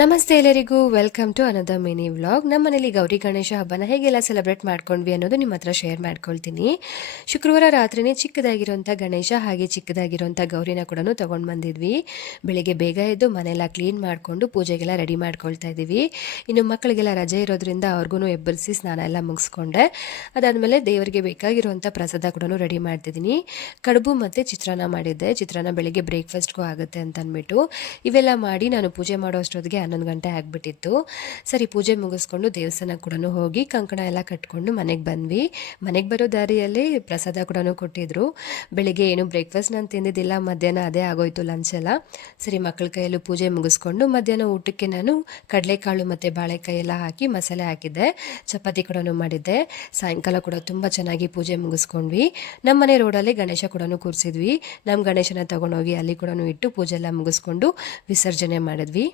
ನಮಸ್ತೆ ಎಲ್ಲರಿಗೂ, welcome to another mini vlog. ನಮ್ಮ ಮನೇಲಿ ಗೌರಿ ಗಣೇಶ ಹಬ್ಬನ ಹೇಗೆಲ್ಲ ಸೆಲೆಬ್ರೇಟ್ ಮಾಡ್ಕೊಂಡ್ವಿ ಅನ್ನೋದು ನಿಮ್ಮ ಹತ್ರ ಶೇರ್ ಮಾಡ್ಕೊಳ್ತೀನಿ. ಶುಕ್ರವಾರ ರಾತ್ರಿನೇ ಚಿಕ್ಕದಾಗಿರೋಂಥ ಗಣೇಶ ಹಾಗೆ ಚಿಕ್ಕದಾಗಿರೋಂಥ ಗೌರಿನ ಕೂಡ ತೊಗೊಂಡು ಬಂದಿದ್ವಿ. ಬೆಳಿಗ್ಗೆ ಬೇಗ ಎದ್ದು ಮನೆಯೆಲ್ಲ ಕ್ಲೀನ್ ಮಾಡಿಕೊಂಡು ಪೂಜೆಗೆಲ್ಲ ರೆಡಿ ಮಾಡ್ಕೊಳ್ತಾ ಇದ್ದೀವಿ. ಇನ್ನು ಮಕ್ಕಳಿಗೆಲ್ಲ ರಜೆ ಇರೋದ್ರಿಂದ ಅವ್ರಿಗೂ ಎಬ್ಬರಿಸಿ ಸ್ನಾನ ಎಲ್ಲ ಮುಗಿಸ್ಕೊಂಡೆ. ಅದಾದಮೇಲೆ ದೇವರಿಗೆ ಬೇಕಾಗಿರುವಂಥ ಪ್ರಸಾದ ಕೂಡ ರೆಡಿ ಮಾಡ್ತಿದ್ದೀನಿ. ಕಡುಬು ಮತ್ತು ಚಿತ್ರಾನ್ನ ಮಾಡಿದ್ದೆ. ಚಿತ್ರಾನ್ನ ಬೆಳಿಗ್ಗೆ ಬ್ರೇಕ್ಫಾಸ್ಟ್ಗೂ ಆಗುತ್ತೆ ಅಂತ ಅಂದ್ಬಿಟ್ಟು ಇವೆಲ್ಲ ಮಾಡಿ ನಾನು ಪೂಜೆ ಮಾಡೋ ಅಷ್ಟೊತ್ತಿಗೆ 11 ಗಂಟೆ ಆಗಿಬಿಟ್ಟಿತ್ತು. ಸರಿ, ಪೂಜೆ ಮುಗಿಸ್ಕೊಂಡು ದೇವಸ್ಥಾನಕ್ಕೆ ಕೂಡ ಹೋಗಿ ಕಂಕಣ ಎಲ್ಲ ಕಟ್ಕೊಂಡು ಮನೆಗೆ ಬಂದ್ವಿ. ಮನೆಗೆ ಬರೋ ದಾರಿಯಲ್ಲಿ ಪ್ರಸಾದ ಕೂಡ ಕೊಟ್ಟಿದ್ರು. ಬೆಳಿಗ್ಗೆ ಏನು ಬ್ರೇಕ್ಫಾಸ್ಟ್ ನಾನು ತಿಂದಿದ್ದಿಲ್ಲ, ಮಧ್ಯಾಹ್ನ ಅದೇ ಆಗೋಯ್ತು ಲಂಚ್ ಎಲ್ಲ. ಸರಿ, ಮಕ್ಕಳ ಕೈಯಲ್ಲೂ ಪೂಜೆ ಮುಗಿಸ್ಕೊಂಡು ಮಧ್ಯಾಹ್ನ ಊಟಕ್ಕೆ ನಾನು ಕಡಲೆಕಾಳು ಮತ್ತು ಬಾಳೆಕಾಯಿ ಎಲ್ಲ ಹಾಕಿ ಮಸಾಲೆ ಹಾಕಿದ್ದೆ. ಚಪಾತಿ ಕೂಡ ಮಾಡಿದ್ದೆ. ಸಾಯಂಕಾಲ ಕೂಡ ತುಂಬ ಚೆನ್ನಾಗಿ ಪೂಜೆ ಮುಗಿಸ್ಕೊಂಡ್ವಿ. ನಮ್ಮ ಮನೆ ರೋಡಲ್ಲಿ ಗಣೇಶ ಕೂಡ ಕೂರಿಸಿದ್ವಿ. ನಮ್ಮ ಗಣೇಶನ ತಗೊಂಡೋಗಿ ಅಲ್ಲಿ ಕೂಡ ಇಟ್ಟು ಪೂಜೆ ಎಲ್ಲ ಮುಗಿಸ್ಕೊಂಡು ವಿಸರ್ಜನೆ ಮಾಡಿದ್ವಿ.